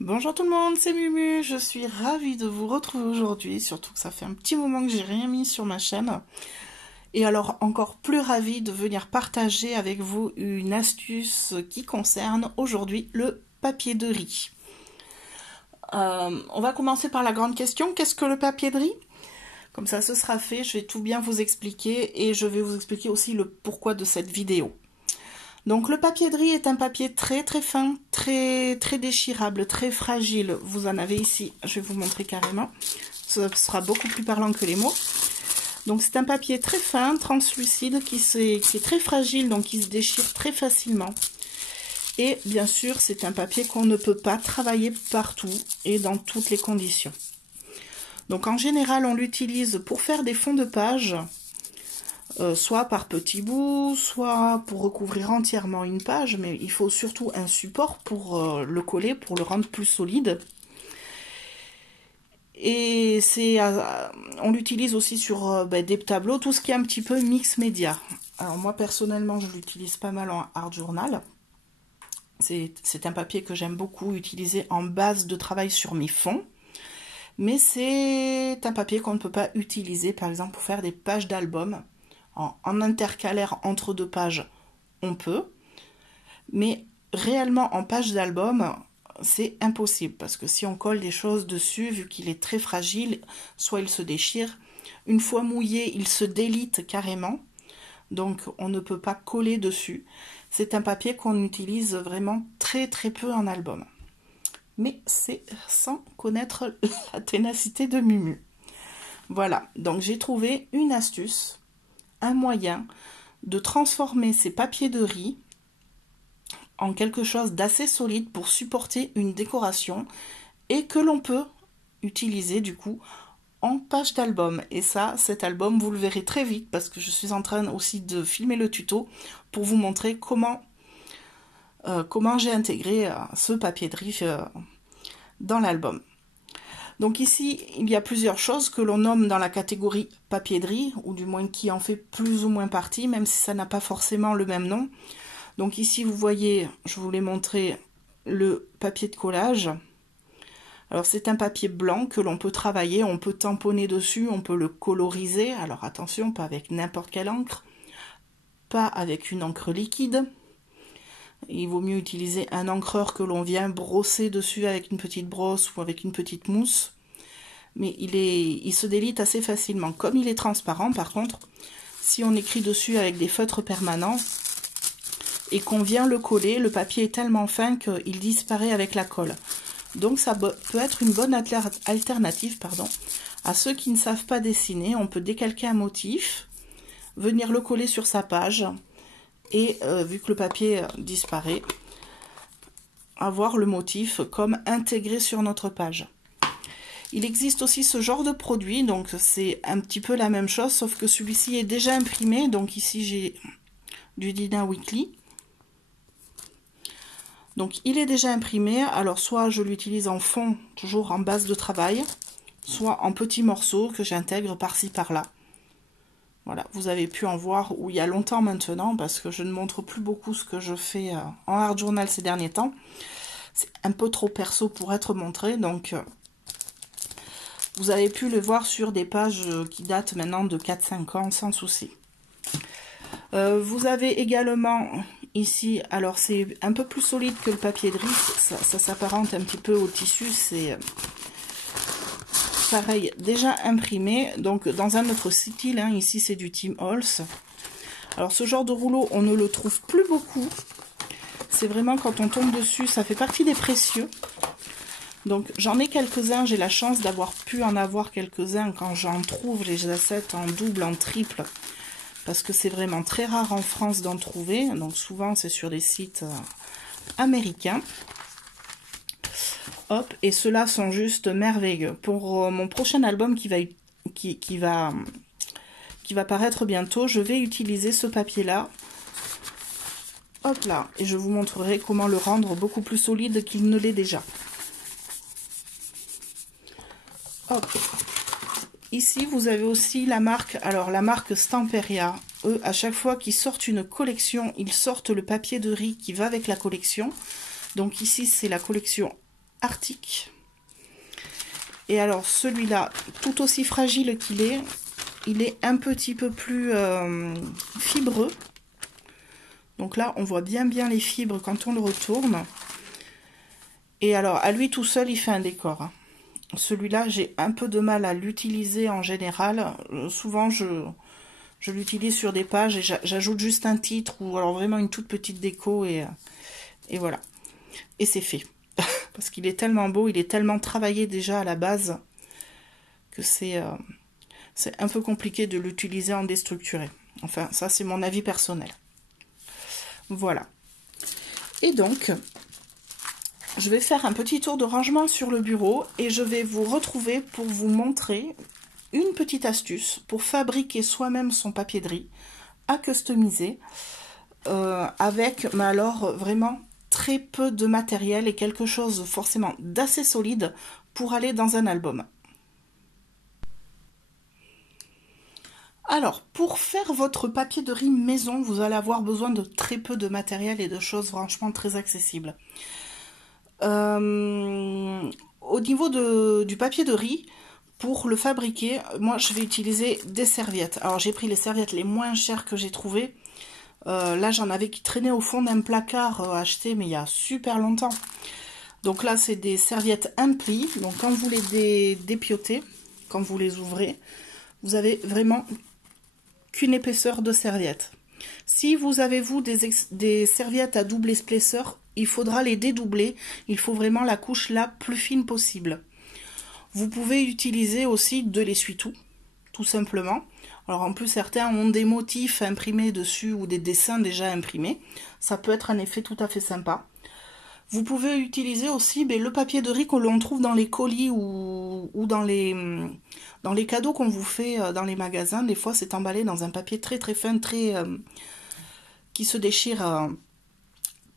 Bonjour tout le monde, c'est Mumu, je suis ravie de vous retrouver aujourd'hui, surtout que ça fait un petit moment que j'ai rien mis sur ma chaîne. Et alors encore plus ravie de venir partager avec vous une astuce qui concerne aujourd'hui le papier de riz. On va commencer par la grande question, qu'est-ce que le papier de riz? Comme ça ce sera fait, je vais tout bien vous expliquer et je vais vous expliquer aussi le pourquoi de cette vidéo. Donc le papier de riz est un papier très fin, très déchirable, très fragile. Vous en avez ici, je vais vous montrer carrément. Ce sera beaucoup plus parlant que les mots. Donc c'est un papier très fin, translucide, qui est très fragile, donc qui se déchire très facilement. Et bien sûr, c'est un papier qu'on ne peut pas travailler partout et dans toutes les conditions. Donc en général, on l'utilise pour faire des fonds de page, soit par petits bouts, soit pour recouvrir entièrement une page, mais il faut surtout un support pour le coller, pour le rendre plus solide. Et on l'utilise aussi sur des tableaux, tout ce qui est un petit peu mix média. Alors moi personnellement, je l'utilise pas mal en art journal. C'est un papier que j'aime beaucoup utiliser en base de travail sur mes fonds. Mais c'est un papier qu'on ne peut pas utiliser, par exemple, pour faire des pages d'album. En intercalaire entre deux pages, on peut. Mais réellement, en page d'album, c'est impossible. Parce que si on colle des choses dessus, vu qu'il est très fragile, soit il se déchire. Une fois mouillé, il se délite carrément. Donc, on ne peut pas coller dessus. C'est un papier qu'on utilise vraiment très peu en album. Mais c'est sans connaître la ténacité de Mumu. Voilà, donc j'ai trouvé une astuce, un moyen de transformer ces papiers de riz en quelque chose d'assez solide pour supporter une décoration et que l'on peut utiliser du coup en page d'album. Et ça, cet album, vous le verrez très vite parce que je suis en train aussi de filmer le tuto pour vous montrer comment j'ai intégré ce papier de riz dans l'album. Donc ici, il y a plusieurs choses que l'on nomme dans la catégorie papier de riz, ou du moins qui en fait plus ou moins partie, même si ça n'a pas forcément le même nom. Donc ici, vous voyez, je vous l'ai montré, le papier de collage. Alors c'est un papier blanc que l'on peut travailler, on peut tamponner dessus, on peut le coloriser. Alors attention, pas avec n'importe quelle encre, pas avec une encre liquide. Il vaut mieux utiliser un encreur que l'on vient brosser dessus avec une petite brosse ou avec une petite mousse. Mais il se délite assez facilement. Comme il est transparent, par contre, si on écrit dessus avec des feutres permanents et qu'on vient le coller, le papier est tellement fin qu'il disparaît avec la colle. Donc ça peut être une bonne alternative à ceux qui ne savent pas dessiner. On peut décalquer un motif, venir le coller sur sa page et vu que le papier disparaît, avoir le motif comme intégré sur notre page. Il existe aussi ce genre de produit, donc c'est un petit peu la même chose, sauf que celui-ci est déjà imprimé. Donc ici j'ai du Dina Weekly. Donc il est déjà imprimé, alors soit je l'utilise en fond, toujours en base de travail, soit en petits morceaux que j'intègre par-ci par-là. Voilà, vous avez pu en voir où il y a longtemps maintenant, parce que je ne montre plus beaucoup ce que je fais en art journal ces derniers temps. C'est un peu trop perso pour être montré, donc vous avez pu le voir sur des pages qui datent maintenant de 4-5 ans sans souci. Vous avez également ici, alors c'est un peu plus solide que le papier de riz, ça s'apparente un petit peu au tissu, c'est pareil, déjà imprimé, donc dans un autre style, hein, ici c'est du Tim Holtz. Alors ce genre de rouleau, on ne le trouve plus beaucoup, c'est vraiment quand on tombe dessus, ça fait partie des précieux. Donc j'en ai quelques-uns, j'ai la chance d'avoir pu en avoir quelques-uns quand j'en trouve, les achète en double, en triple, parce que c'est vraiment très rare en France d'en trouver, donc souvent c'est sur des sites américains. Hop, et ceux-là sont juste merveilleux. Pour mon prochain album qui va paraître bientôt, je vais utiliser ce papier-là. Hop là, et je vous montrerai comment le rendre beaucoup plus solide qu'il ne l'est déjà. Hop. Ici, vous avez aussi la marque, alors la marque Stamperia. Eux, à chaque fois qu'ils sortent une collection, ils sortent le papier de riz qui va avec la collection. Donc ici, c'est la collection Arctic. Et alors celui-là, tout aussi fragile qu'il est, il est un petit peu plus fibreux. Donc là, on voit bien les fibres quand on le retourne. Et alors, à lui tout seul, il fait un décor. Celui-là, j'ai un peu de mal à l'utiliser en général. Souvent, je l'utilise sur des pages et j'ajoute juste un titre ou alors vraiment une toute petite déco et voilà. Et c'est fait. Parce qu'il est tellement beau, il est tellement travaillé déjà à la base que c'est un peu compliqué de l'utiliser en déstructuré. Enfin, ça c'est mon avis personnel. Voilà. Et donc, je vais faire un petit tour de rangement sur le bureau et je vais vous retrouver pour vous montrer une petite astuce pour fabriquer soi-même son papier de riz à customiser avec, mais alors vraiment très peu de matériel et quelque chose forcément d'assez solide pour aller dans un album. Alors, pour faire votre papier de riz maison, vous allez avoir besoin de très peu de matériel et de choses franchement très accessibles. Au niveau du papier de riz, pour le fabriquer, moi je vais utiliser des serviettes. Alors j'ai pris les serviettes les moins chères que j'ai trouvées. Là j'en avais qui traînaient au fond d'un placard acheté mais il y a super longtemps. Donc là c'est des serviettes Impli. Donc quand vous les dépiotez, quand vous les ouvrez, vous avez vraiment qu'une épaisseur de serviette. Si vous avez vous des serviettes à double épaisseur, il faudra les dédoubler. Il faut vraiment la couche la plus fine possible. Vous pouvez utiliser aussi de l'essuie-tout, tout simplement. Alors en plus certains ont des motifs imprimés dessus ou des dessins déjà imprimés. Ça peut être un effet tout à fait sympa. Vous pouvez utiliser aussi le papier de riz que l'on trouve dans les colis ou dans les cadeaux qu'on vous fait dans les magasins. Des fois c'est emballé dans un papier très fin, qui se déchire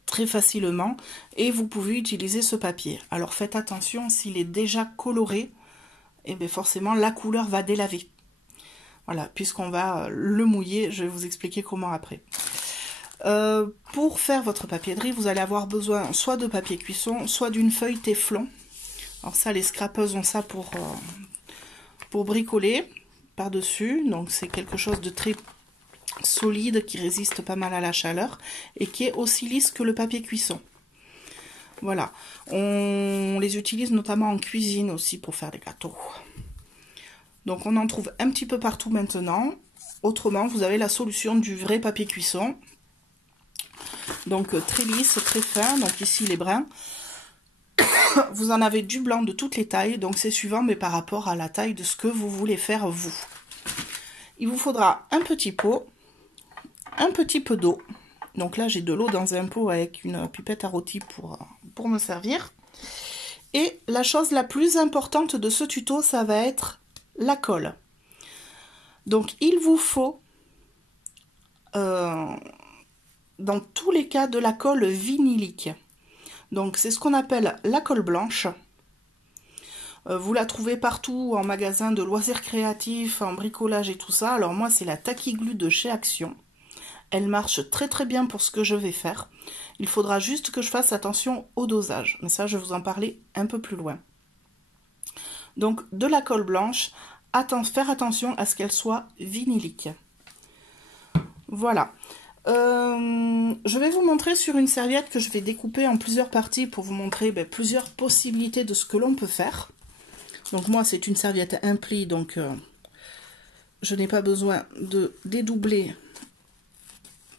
très facilement et vous pouvez utiliser ce papier. Alors faites attention, s'il est déjà coloré, et bien forcément la couleur va délaver. Voilà, puisqu'on va le mouiller, je vais vous expliquer comment après. Pour faire votre papier de riz, vous allez avoir besoin soit de papier cuisson, soit d'une feuille téflon. Alors ça, les scrapeuses ont ça pour bricoler par-dessus. Donc c'est quelque chose de très solide qui résiste pas mal à la chaleur et qui est aussi lisse que le papier cuisson. Voilà, on les utilise notamment en cuisine aussi pour faire des gâteaux. Donc on en trouve un petit peu partout maintenant. Autrement, vous avez la solution du vrai papier cuisson. Donc très lisse, très fin. Donc ici les brins. Vous en avez du blanc de toutes les tailles. Donc c'est suivant, mais par rapport à la taille de ce que vous voulez faire vous. Il vous faudra un petit pot, un petit peu d'eau. Donc là j'ai de l'eau dans un pot avec une pipette à rôti pour me servir. Et la chose la plus importante de ce tuto, ça va être la colle. Donc il vous faut dans tous les cas de la colle vinylique. Donc c'est ce qu'on appelle la colle blanche. Vous la trouvez partout en magasin de loisirs créatifs, en bricolage et tout ça. Alors moi c'est la Tacky Glue de chez Action. Elle marche très bien pour ce que je vais faire. Il faudra juste que je fasse attention au dosage. Mais ça je vais vous en parler un peu plus loin. Donc de la colle blanche, faire attention à ce qu'elle soit vinylique. Voilà. Je vais vous montrer sur une serviette que je vais découper en plusieurs parties pour vous montrer plusieurs possibilités de ce que l'on peut faire. Donc moi c'est une serviette Impli, donc je n'ai pas besoin de dédoubler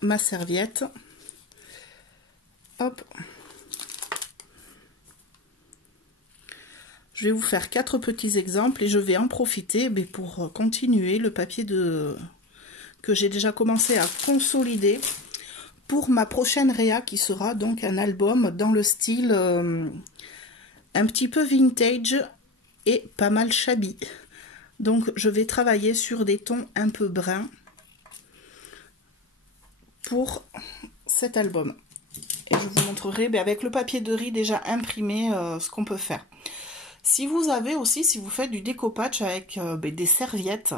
ma serviette. Hop. Je vais vous faire 4 petits exemples et je vais en profiter pour continuer le papier que j'ai déjà commencé à consolider pour ma prochaine réa qui sera donc un album dans le style un petit peu vintage et pas mal shabby. Donc je vais travailler sur des tons un peu bruns pour cet album. Et je vous montrerai avec le papier de riz déjà imprimé ce qu'on peut faire. Si vous avez aussi, si vous faites du découpage avec des serviettes,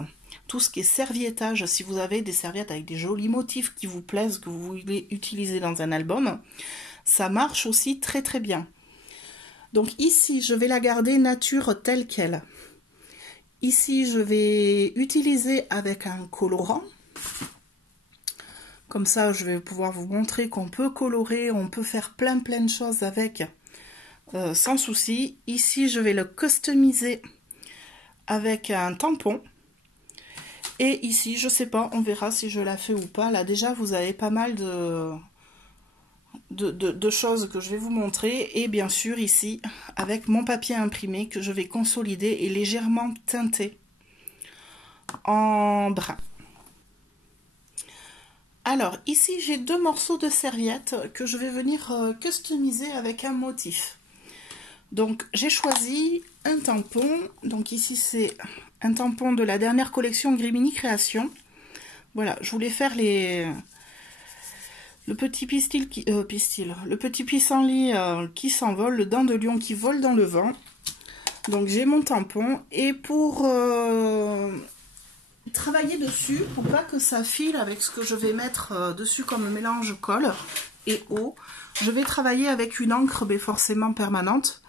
tout ce qui est serviettage, si vous avez des serviettes avec des jolis motifs qui vous plaisent, que vous voulez utiliser dans un album, ça marche aussi très bien. Donc ici, je vais la garder nature telle qu'elle. Ici, je vais utiliser avec un colorant. Comme ça, je vais pouvoir vous montrer qu'on peut colorer, on peut faire plein de choses avec sans souci. Ici, je vais le customiser avec un tampon. Et ici, je sais pas, on verra si je la fais ou pas. Là, déjà, vous avez pas mal de choses que je vais vous montrer. Et bien sûr, ici, avec mon papier imprimé que je vais consolider et légèrement teinter en brun. Alors, ici, j'ai 2 morceaux de serviette que je vais venir customiser avec un motif. Donc, j'ai choisi un tampon. Donc, ici, c'est un tampon de la dernière collection Grimini Création. Voilà, je voulais faire le petit le petit pissenlit qui s'envole, le dent de lion qui vole dans le vent. Donc, j'ai mon tampon. Et pour travailler dessus, pour pas que ça file avec ce que je vais mettre dessus comme mélange colle et eau, je vais travailler avec une encre forcément permanente.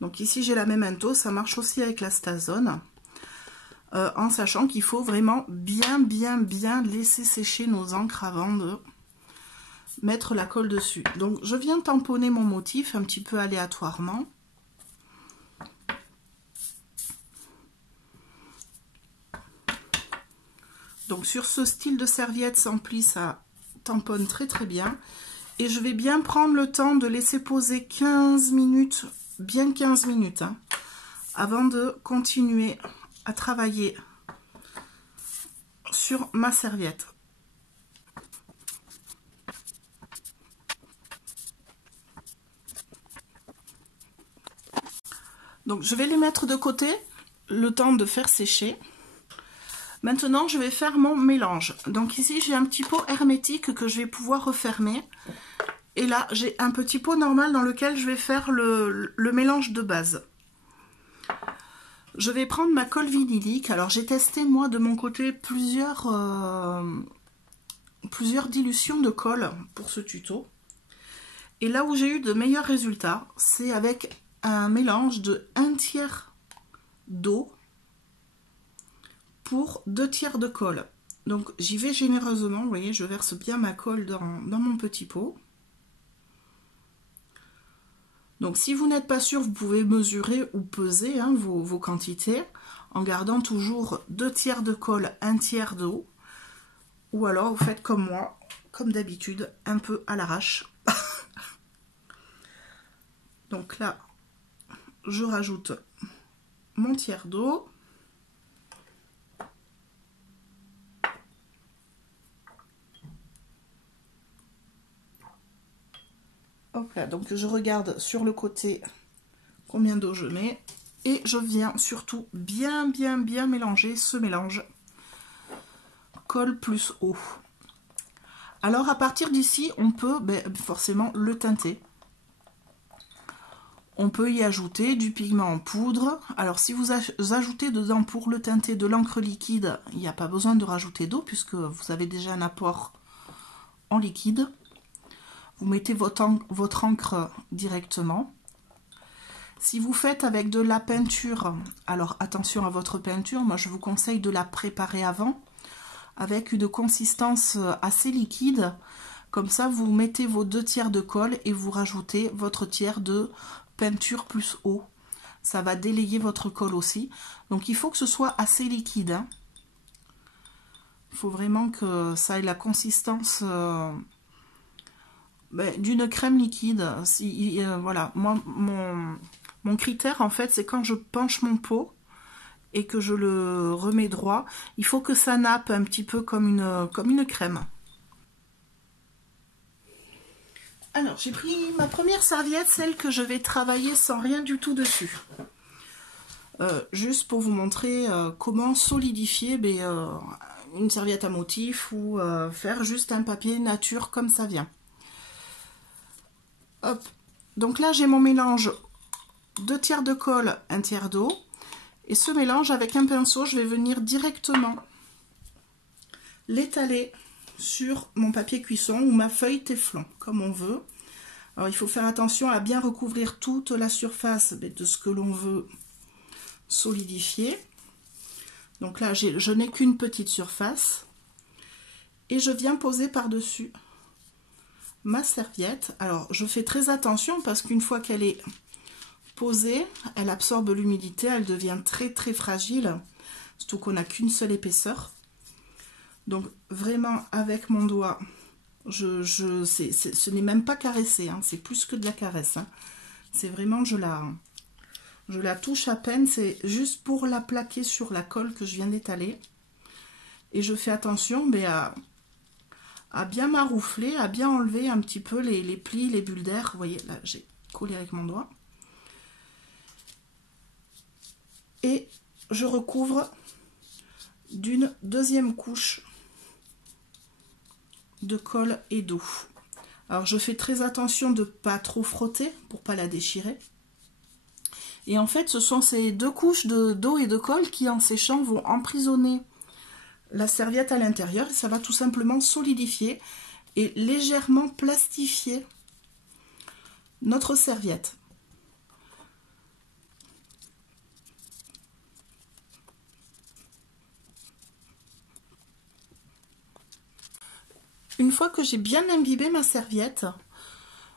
Donc ici j'ai la Memento, ça marche aussi avec la Stazone, en sachant qu'il faut vraiment bien laisser sécher nos encres avant de mettre la colle dessus. Donc je viens tamponner mon motif un petit peu aléatoirement. Donc sur ce style de serviette sans pli, ça tamponne très bien. Et je vais bien prendre le temps de laisser poser 15 minutes, bien 15 minutes, hein, avant de continuer à travailler sur ma serviette. Donc je vais les mettre de côté, le temps de faire sécher. Maintenant, je vais faire mon mélange. Donc ici, j'ai un petit pot hermétique que je vais pouvoir refermer. Et là, j'ai un petit pot normal dans lequel je vais faire le mélange de base. Je vais prendre ma colle vinylique. Alors, j'ai testé, moi, de mon côté, plusieurs dilutions de colle pour ce tuto. Et là où j'ai eu de meilleurs résultats, c'est avec un mélange de 1/3 d'eau pour 2/3 de colle. Donc j'y vais généreusement, vous voyez, je verse bien ma colle dans mon petit pot. Donc si vous n'êtes pas sûr, vous pouvez mesurer ou peser hein, vos quantités en gardant toujours 2/3 de colle, 1/3 d'eau. Ou alors vous faites comme moi, comme d'habitude, un peu à l'arrache. Donc là, je rajoute mon tiers d'eau. Hop là, donc je regarde sur le côté combien d'eau je mets et je viens surtout bien mélanger ce mélange colle plus eau. Alors à partir d'ici, on peut forcément le teinter. On peut y ajouter du pigment en poudre. Alors si vous ajoutez dedans pour le teinter de l'encre liquide, il n'y a pas besoin de rajouter d'eau puisque vous avez déjà un apport en liquide. Vous mettez votre encre directement. Si vous faites avec de la peinture, alors attention à votre peinture, moi je vous conseille de la préparer avant, avec une consistance assez liquide. Comme ça, vous mettez vos 2/3 de colle et vous rajoutez votre tiers de peinture plus eau. Ça va délayer votre colle aussi. Donc il faut que ce soit assez liquide. Hein. Il faut vraiment que ça ait la consistance... d'une crème liquide. Voilà, moi mon critère en fait c'est quand je penche mon pot et que je le remets droit, il faut que ça nappe un petit peu comme une crème. Alors j'ai pris ma première serviette, celle que je vais travailler sans rien du tout dessus. Juste pour vous montrer comment solidifier une serviette à motif ou faire juste un papier nature comme ça vient. Hop. Donc là j'ai mon mélange 2/3 de colle, 1/3 d'eau. Et ce mélange avec un pinceau, je vais venir directement l'étaler sur mon papier cuisson ou ma feuille téflon, comme on veut. Alors il faut faire attention à bien recouvrir toute la surface de ce que l'on veut solidifier. Donc là, je n'ai qu'une petite surface. Et je viens poser par-dessus ma serviette. Alors je fais très attention parce qu'une fois qu'elle est posée, elle absorbe l'humidité, elle devient très très fragile, surtout qu'on n'a qu'une seule épaisseur. Donc vraiment avec mon doigt, ce n'est même pas caressé, hein, c'est plus que de la caresse. Hein. C'est vraiment, je la touche à peine, c'est juste pour la plaquer sur la colle que je viens d'étaler. Et je fais attention à bien maroufler, à bien enlever un petit peu les plis, les bulles d'air. Vous voyez, là j'ai collé avec mon doigt. Et je recouvre d'une deuxième couche de colle et d'eau. Alors je fais très attention de ne pas trop frotter pour pas la déchirer. Et en fait ce sont ces deux couches d'eau et de colle qui en séchant vont emprisonner la serviette à l'intérieur. Ça va tout simplement solidifier et légèrement plastifier notre serviette. Une fois que j'ai bien imbibé ma serviette,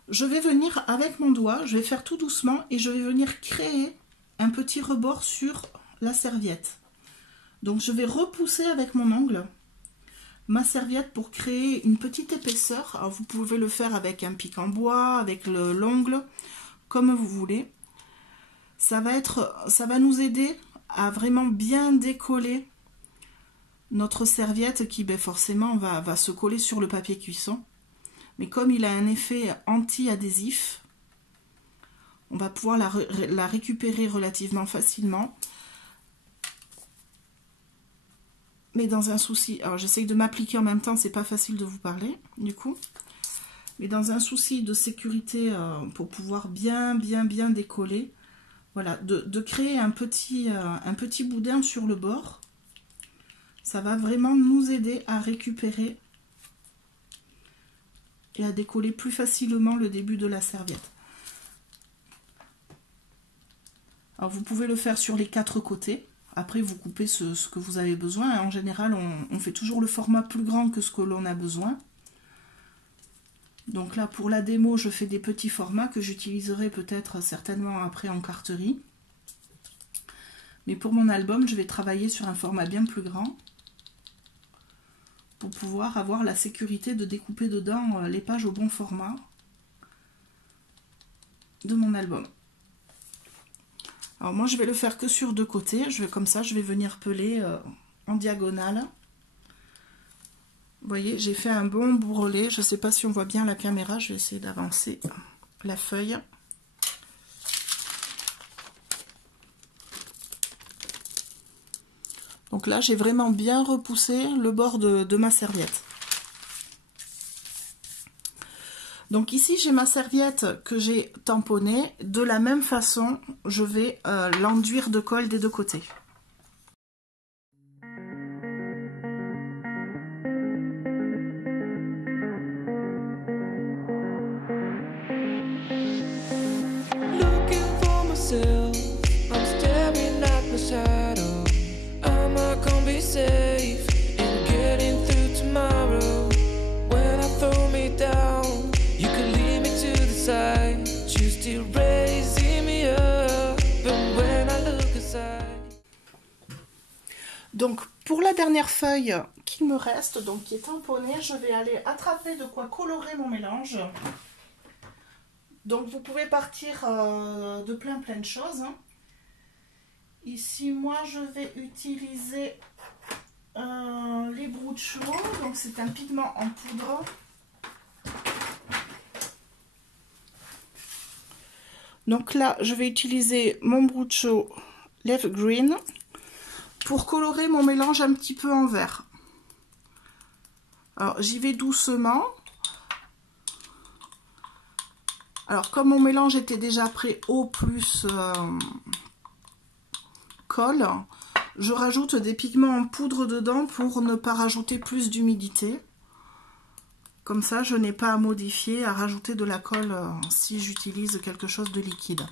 je vais venir avec mon doigt, je vais faire tout doucement et je vais venir créer un petit rebord sur la serviette. Donc je vais repousser avec mon ongle ma serviette pour créer une petite épaisseur. Alors vous pouvez le faire avec un pic en bois, avec l'ongle, comme vous voulez. Ça va nous aider à vraiment bien décoller notre serviette qui forcément va se coller sur le papier cuisson. Mais comme il a un effet anti-adhésif, on va pouvoir la récupérer relativement facilement. Mais dans un souci, alors j'essaye de m'appliquer en même temps, c'est pas facile de vous parler du coup. Mais dans un souci de sécurité, pour pouvoir bien décoller, voilà, de créer un petit boudin sur le bord. Ça va vraiment nous aider à récupérer et à décoller plus facilement le début de la serviette. Alors vous pouvez le faire sur les 4 côtés. Après vous coupez ce que vous avez besoin. En général on fait toujours le format plus grand que ce que l'on a besoin. Donc là pour la démo je fais des petits formats que j'utiliserai peut-être certainement après en carterie. Mais pour mon album je vais travailler sur un format bien plus grand, pour pouvoir avoir la sécurité de découper dedans les pages au bon format de mon album. Alors moi je vais le faire que sur 2 côtés, comme ça je vais venir peler en diagonale. Vous voyez, j'ai fait un bon bourrelet, je ne sais pas si on voit bien la caméra, je vais essayer d'avancer la feuille. Donc là, j'ai vraiment bien repoussé le bord de ma serviette. Donc ici, j'ai ma serviette que j'ai tamponnée. De la même façon, je vais l'enduire de colle des 2 côtés. Donc pour la dernière feuille qu'il me reste, donc qui est tamponnée, je vais aller attraper de quoi colorer mon mélange. Donc vous pouvez partir de plein de choses. Ici moi je vais utiliser les Brucho, donc c'est un pigment en poudre. Donc là je vais utiliser mon Brucho Leaf Green pour colorer mon mélange un petit peu en vert. Alors j'y vais doucement. Alors comme mon mélange était déjà prêt, eau plus colle, je rajoute des pigments en poudre dedans pour ne pas rajouter plus d'humidité. Comme ça, je n'ai pas à modifier, à rajouter de la colle si j'utilise quelque chose de liquide.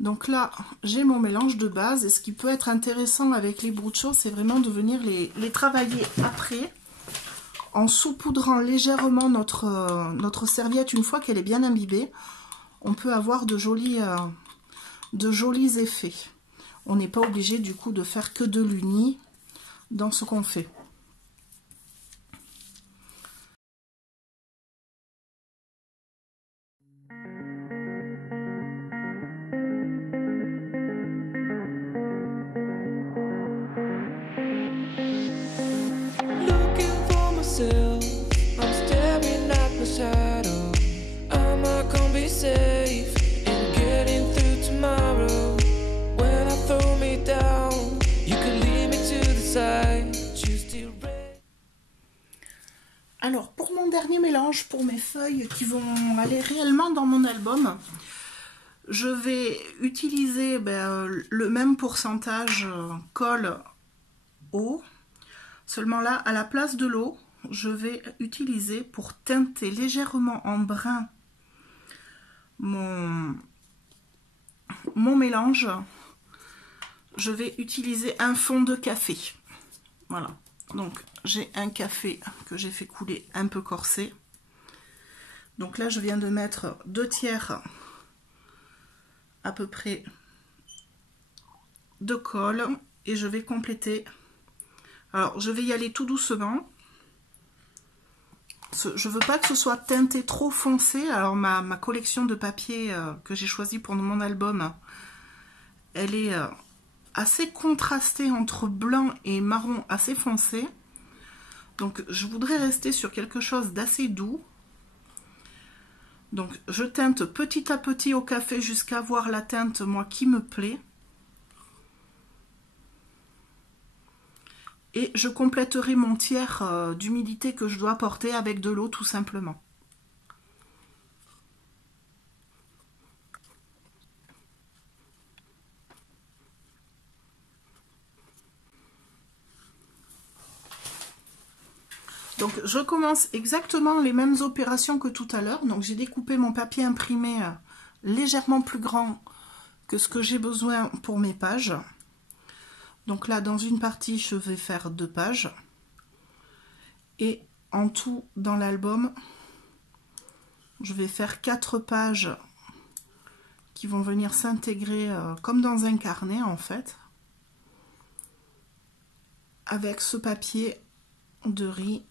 Donc là, j'ai mon mélange de base. Et ce qui peut être intéressant avec les bruchos, c'est vraiment de venir les travailler après, en saupoudrant légèrement notre serviette une fois qu'elle est bien imbibée. On peut avoir de jolis effets. On n'est pas obligé du coup de faire que de l'uni dans ce qu'on fait. Alors, pour mon dernier mélange, pour mes feuilles qui vont aller réellement dans mon album, je vais utiliser le même pourcentage colle eau. Seulement là, à la place de l'eau, je vais utiliser pour teinter légèrement en brun mon mélange. Je vais utiliser un fond de café. Voilà. Donc, j'ai un café que j'ai fait couler un peu corsé. Donc là, je viens de mettre 2 tiers à peu près de colle et je vais compléter. Alors, je vais y aller tout doucement. Je veux pas que ce soit teinté trop foncé. Alors, ma collection de papier que j'ai choisi pour mon album, elle est assez contrastée entre blanc et marron assez foncé. Donc, je voudrais rester sur quelque chose d'assez doux. Donc, je teinte petit à petit au café jusqu'à avoir la teinte, moi, qui me plaît. Et je compléterai mon tiers d'humidité que je dois apporter avec de l'eau, tout simplement. Donc, je commence exactement les mêmes opérations que tout à l'heure. Donc, j'ai découpé mon papier imprimé légèrement plus grand que ce que j'ai besoin pour mes pages. Donc là, dans une partie, je vais faire 2 pages. Et en tout, dans l'album, je vais faire 4 pages qui vont venir s'intégrer comme dans un carnet, en fait. Avec ce papier de riz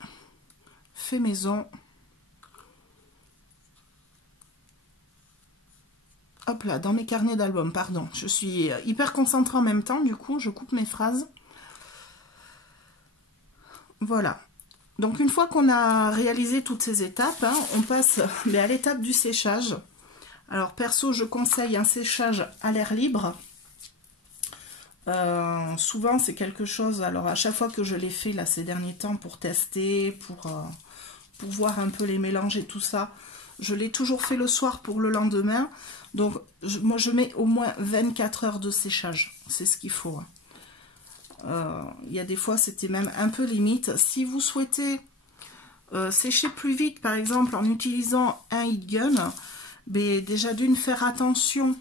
fait maison. Hop là, dans mes carnets d'album, pardon. Je suis hyper concentrée en même temps, du coup, je coupe mes phrases. Voilà. Donc, une fois qu'on a réalisé toutes ces étapes, hein, on passe à l'étape du séchage. Alors, perso, je conseille un séchage à l'air libre. Souvent, c'est quelque chose... Alors, à chaque fois que je l'ai fait, là, ces derniers temps, pour tester, pour voir un peu les mélanges et tout ça, je l'ai toujours fait le soir pour le lendemain. Donc, moi, je mets au moins 24 heures de séchage. C'est ce qu'il faut. Il y a des fois, c'était même un peu limite. Si vous souhaitez sécher plus vite, par exemple, en utilisant un heat gun, mais déjà d'une, faire attention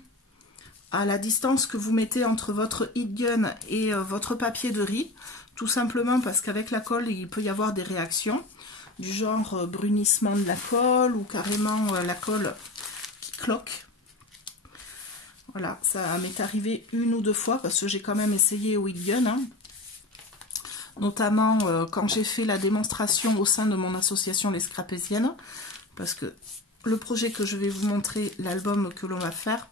à la distance que vous mettez entre votre heat gun et votre papier de riz. Tout simplement parce qu'avec la colle, il peut y avoir des réactions. Du genre brunissement de la colle ou carrément la colle qui cloque. Voilà, ça m'est arrivé 1 ou 2 fois parce que j'ai quand même essayé au heat gun. Hein. Notamment quand j'ai fait la démonstration au sein de mon association Les Scrapésiennes. Parce que le projet que je vais vous montrer, l'album que l'on va faire,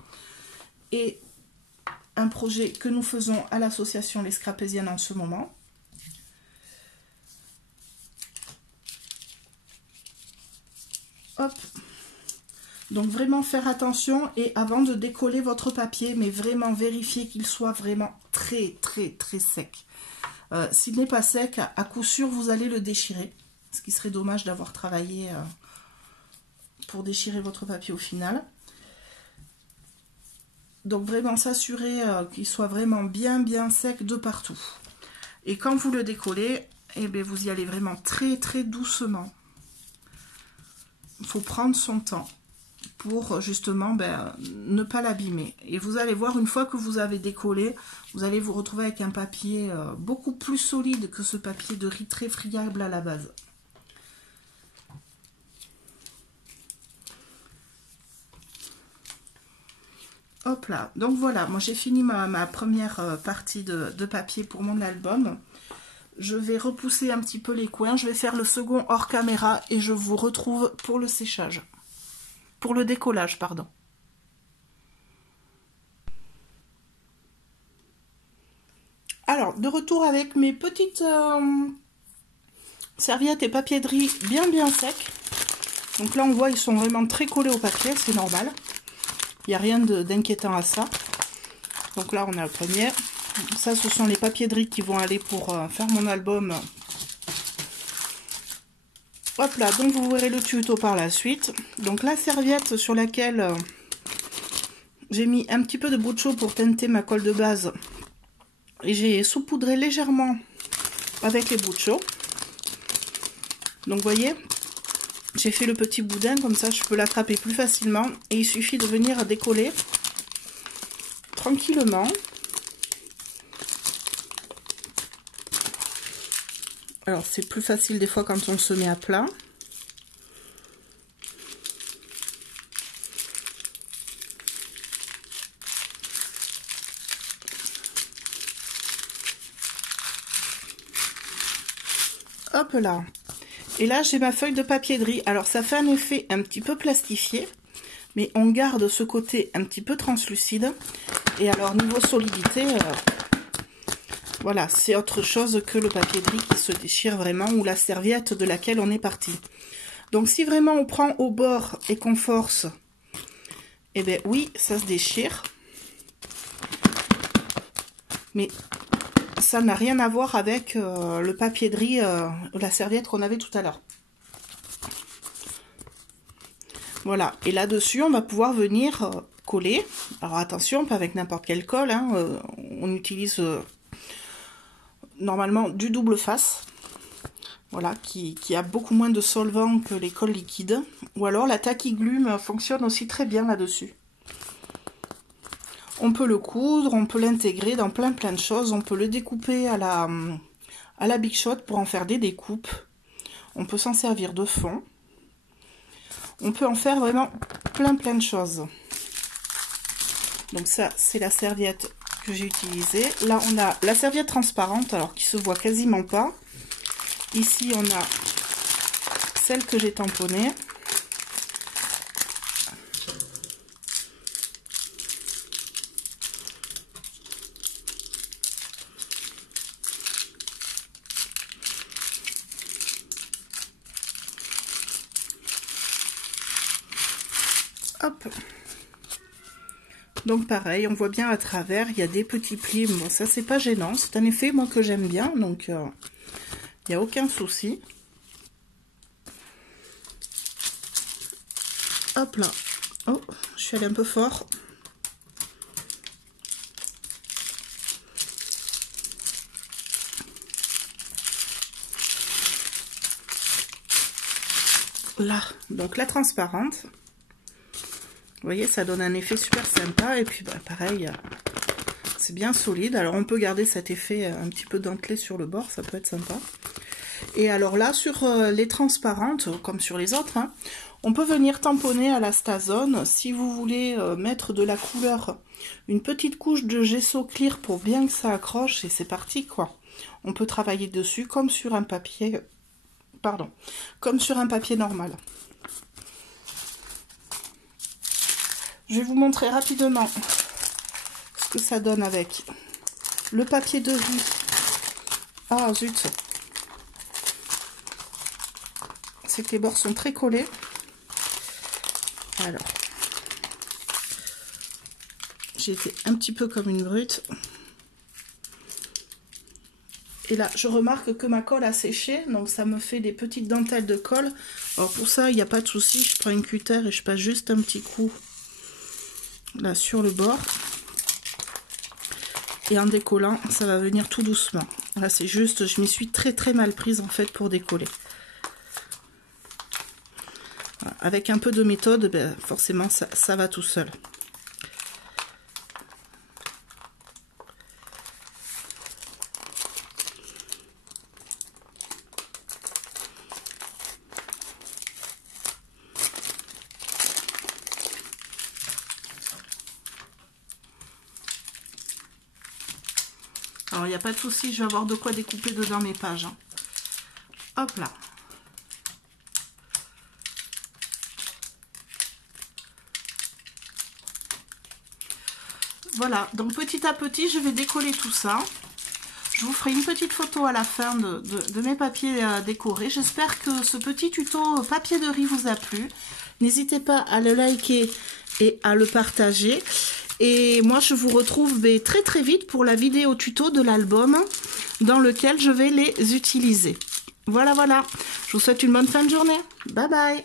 est un projet que nous faisons à l'association Les Scrapésiennes en ce moment. Hop. Donc vraiment faire attention et avant de décoller votre papier, mais vraiment vérifier qu'il soit vraiment très sec. S'il n'est pas sec, à coup sûr vous allez le déchirer. Ce qui serait dommage d'avoir travaillé pour déchirer votre papier au final. Donc vraiment s'assurer qu'il soit vraiment bien sec de partout. Et quand vous le décollez, eh bien, vous y allez vraiment très très doucement. Il faut prendre son temps pour justement ne pas l'abîmer. Et vous allez voir, une fois que vous avez décollé, vous allez vous retrouver avec un papier beaucoup plus solide que ce papier de riz très friable à la base. Hop là, donc voilà, moi j'ai fini ma première partie de papier pour mon album. Je vais repousser un petit peu les coins, je vais faire le second hors caméra et je vous retrouve pour le séchage. Pour le décollage, pardon. Alors, de retour avec mes petites serviettes et papier de riz bien secs. Donc là, on voit, ils sont vraiment très collés au papier, c'est normal. Il n'y a rien d'inquiétant à ça. Donc là, on a le premier. Ça, ce sont les papiers de riz qui vont aller pour faire mon album. Hop là, donc vous verrez le tuto par la suite. Donc la serviette sur laquelle j'ai mis un petit peu de bout de chaud pour teinter ma colle de base. Et j'ai saupoudré légèrement avec les bouts de chaud. Donc vous voyez, j'ai fait le petit boudin, comme ça je peux l'attraper plus facilement. Et il suffit de venir décoller tranquillement. Alors c'est plus facile des fois quand on se met à plat. Hop là. Et là j'ai ma feuille de papier de riz. Alors ça fait un effet un petit peu plastifié, mais on garde ce côté un petit peu translucide. Et alors niveau solidité, voilà, c'est autre chose que le papier de riz qui se déchire vraiment, ou la serviette de laquelle on est parti. Donc si vraiment on prend au bord et qu'on force, eh bien oui, ça se déchire. Mais ça n'a rien à voir avec le papier de riz, la serviette qu'on avait tout à l'heure. Voilà, et là-dessus, on va pouvoir venir coller. Alors attention, pas avec n'importe quelle colle, hein, on utilise normalement du double face. Voilà, qui a beaucoup moins de solvant que les colles liquides. Ou alors la Tacky-Glume fonctionne aussi très bien là-dessus. On peut le coudre, on peut l'intégrer dans plein de choses. On peut le découper à la Big Shot pour en faire des découpes. On peut s'en servir de fond. On peut en faire vraiment plein de choses. Donc ça, c'est la serviette que j'ai utilisée. Là, on a la serviette transparente, alors qui se voit quasiment pas. Ici, on a celle que j'ai tamponnée. Hop. Donc pareil, on voit bien à travers, il y a des petits plis. Bon, ça c'est pas gênant, c'est un effet moi que j'aime bien, donc il n'y a aucun souci. Hop là. Oh, je suis allée un peu fort. Là, donc la transparente. Vous voyez, ça donne un effet super sympa. Et puis, bah, pareil, c'est bien solide. Alors, on peut garder cet effet un petit peu dentelé sur le bord. Ça peut être sympa. Et alors là, sur les transparentes, comme sur les autres, hein, on peut venir tamponner à la Stazone. Si vous voulez mettre de la couleur, une petite couche de gesso clear pour bien que ça accroche. Et c'est parti, quoi. On peut travailler dessus comme sur un papier... Pardon. Comme sur un papier normal. Je vais vous montrer rapidement ce que ça donne avec le papier de riz. Ah zut! C'est que les bords sont très collés. Alors, j'ai été un petit peu comme une brute. Et là, je remarque que ma colle a séché, donc ça me fait des petites dentelles de colle. Alors pour ça, il n'y a pas de souci, je prends une cutter et je passe juste un petit coup là sur le bord. Et en décollant, ça va venir tout doucement. Là, c'est juste, je m'y suis très mal prise en fait pour décoller. Voilà. Avec un peu de méthode, ben, forcément ça va tout seul. Alors, il n'y a pas de souci, je vais avoir de quoi découper dedans mes pages. Hein. Hop là. Voilà, donc petit à petit, je vais décoller tout ça. Je vous ferai une petite photo à la fin de mes papiers décorés. J'espère que ce petit tuto papier de riz vous a plu. N'hésitez pas à le liker et à le partager. Et moi, je vous retrouve très vite pour la vidéo tuto de l'album dans lequel je vais les utiliser. Voilà. Je vous souhaite une bonne fin de journée. Bye bye.